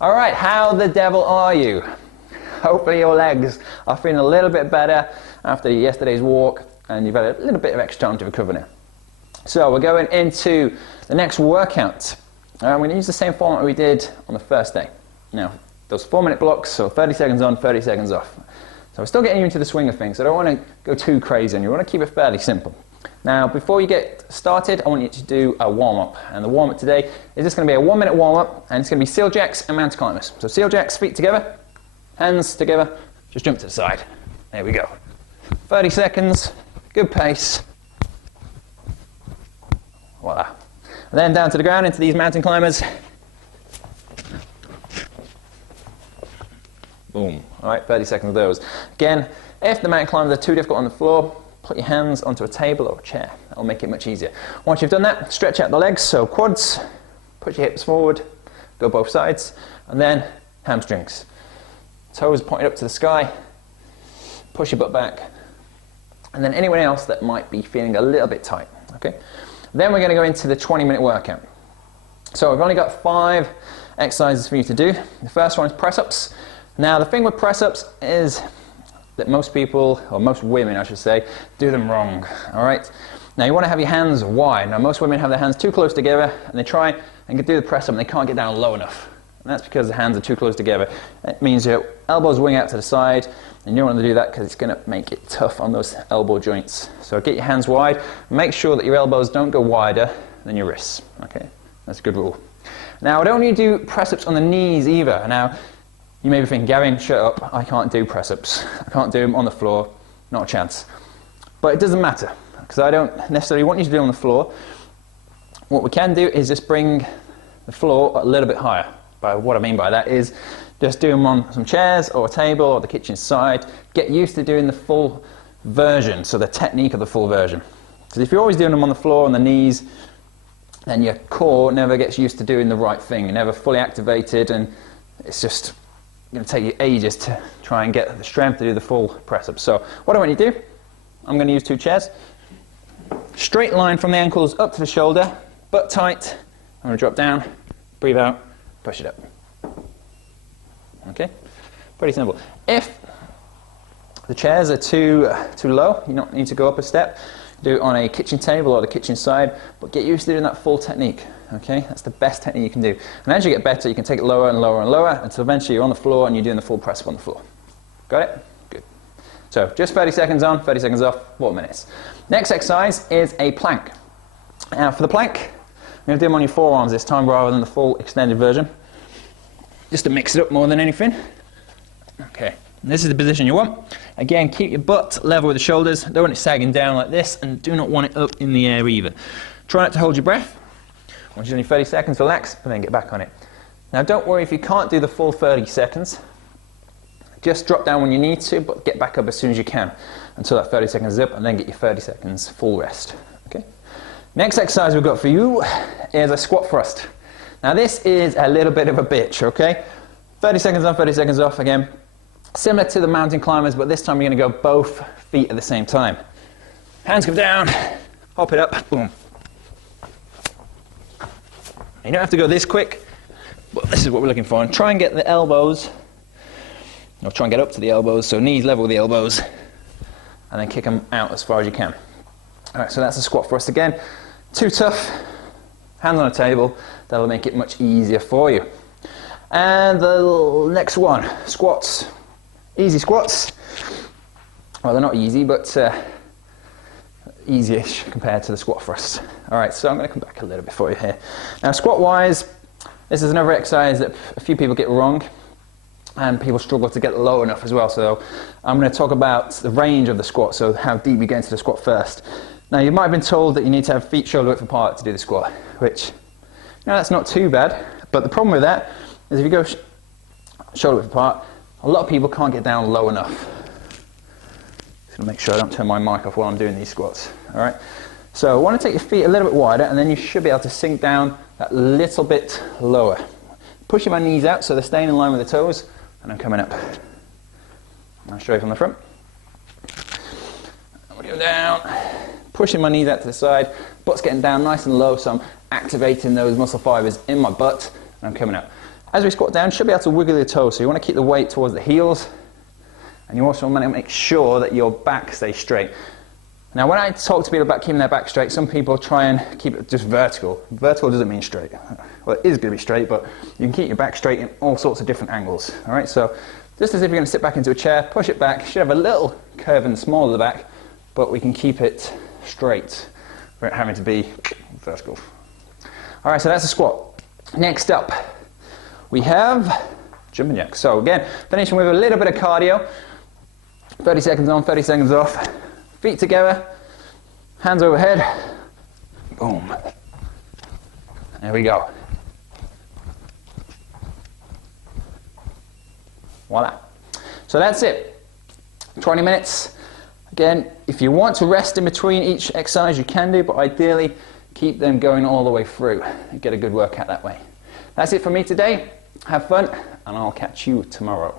All right, how the devil are you? Hopefully your legs are feeling a little bit better after yesterday's walk and you've had a little bit of extra time to recover now. So we're going into the next workout. We're going to use the same format we did on the first day. Now, those 4-minute blocks, so 30 seconds on, 30 seconds off. So we're still getting you into the swing of things, so I don't want to go too crazy on you. I want to keep it fairly simple. Now, before you get started, I want you to do a warm-up. And the warm-up today is just going to be a 1-minute warm-up, and it's going to be seal jacks and mountain climbers. So seal jacks, feet together, hands together, just jump to the side. There we go. 30 seconds, good pace. Voila. And then down to the ground into these mountain climbers. Boom. All right, 30 seconds of those. Again, if the mountain climbers are too difficult on the floor, put your hands onto a table or a chair. That'll make it much easier. Once you've done that, stretch out the legs, so quads, put your hips forward, go both sides, and then hamstrings. Toes pointed up to the sky, push your butt back, and then anyone else that might be feeling a little bit tight, okay? Then we're going to go into the 20-minute workout. So we've only got 5 exercises for you to do. The first one is press-ups. Now the thing with press-ups is that most people, or most women I should say, do them wrong, all right? Now you want to have your hands wide. Now most women have their hands too close together and they try and do the press-up and they can't get down low enough. And that's because the hands are too close together. It means your elbows wing out to the side, and you don't want to do that because it's going to make it tough on those elbow joints. So get your hands wide, make sure that your elbows don't go wider than your wrists, okay? That's a good rule. Now I don't need to do press-ups on the knees either. Now you may be thinking, Gavin, shut up, I can't do press-ups. I can't do them on the floor, not a chance. But it doesn't matter, because I don't necessarily want you to do them on the floor. What we can do is just bring the floor a little bit higher. But what I mean by that is just do them on some chairs or a table or the kitchen side. Get used to doing the full version, so the technique of the full version. Because if you're always doing them on the floor, on the knees, then your core never gets used to doing the right thing. You're never fully activated, and it's just going to take you ages to try and get the strength to do the full press-up. So what I want you to do, I'm going to use 2 chairs. Straight line from the ankles up to the shoulder, butt tight. I'm going to drop down, breathe out, push it up. Okay, pretty simple. If the chairs are too low, you don't need to go up a step. Do it on a kitchen table or the kitchen side, but get used to doing that full technique. Okay, that's the best technique you can do. And as you get better, you can take it lower and lower and lower until eventually you're on the floor and you're doing the full press up on the floor. Got it? Good. So just 30 seconds on, 30 seconds off, 4 minutes. Next exercise is a plank. Now for the plank, I'm going to do them on your forearms this time rather than the full extended version, just to mix it up more than anything. Okay, and this is the position you want. Again, keep your butt level with the shoulders. Don't want it sagging down like this, and do not want it up in the air either. Try not to hold your breath. Once you've done your 30 seconds, relax, and then get back on it. Now don't worry if you can't do the full 30 seconds. Just drop down when you need to, but get back up as soon as you can until that 30 seconds is up, and then get your 30 seconds full rest. Okay. Next exercise we've got for you is a squat thrust. Now this is a little bit of a bitch, okay? 30 seconds on, 30 seconds off again. Similar to the mountain climbers, but this time you're going to go both feet at the same time. Hands come down, hop it up, boom. You don't have to go this quick, but this is what we're looking for. And try and get the elbows, or try and get up to the elbows, so knees level with the elbows, and then kick them out as far as you can. All right, so that's a squat thrust again. Too tough, hands on a table, that'll make it much easier for you. And the next one, squats. Easy squats. Well, they're not easy, but easy-ish compared to the squat thrust. All right, so I'm going to come back a little bit for you here. Now, squat-wise, this is another exercise that a few people get wrong, and people struggle to get low enough as well. So I'm going to talk about the range of the squat, so how deep you get into the squat first. Now, you might have been told that you need to have feet shoulder width apart to do the squat, which, that's not too bad. But the problem with that is if you go shoulder width apart, a lot of people can't get down low enough. Just going to make sure I don't turn my mic off while I'm doing these squats. All right. So I want to take your feet a little bit wider, and then you should be able to sink down that little bit lower. Pushing my knees out so they're staying in line with the toes, and I'm coming up. I'll show you from the front. I'm going to go down, pushing my knees out to the side, butt's getting down nice and low, so I'm activating those muscle fibers in my butt, and I'm coming up. As we squat down, you should be able to wiggle your toes, so you want to keep the weight towards the heels, and you also want to make sure that your back stays straight. Now when I talk to people about keeping their back straight, some people try and keep it just vertical. Vertical doesn't mean straight. Well, it is going to be straight, but you can keep your back straight in all sorts of different angles. All right, so just as if you're going to sit back into a chair, push it back. You should have a little curve in the small of the back, but we can keep it straight without having to be vertical. All right, so that's a squat. Next up, we have jumping jacks. So again, finishing with a little bit of cardio. 30 seconds on, 30 seconds off. Feet together, hands overhead. Boom. There we go. Voila. So that's it. 20 minutes. Again, if you want to rest in between each exercise, you can do, but ideally keep them going all the way through and get a good workout that way. That's it for me today. Have fun, and I'll catch you tomorrow.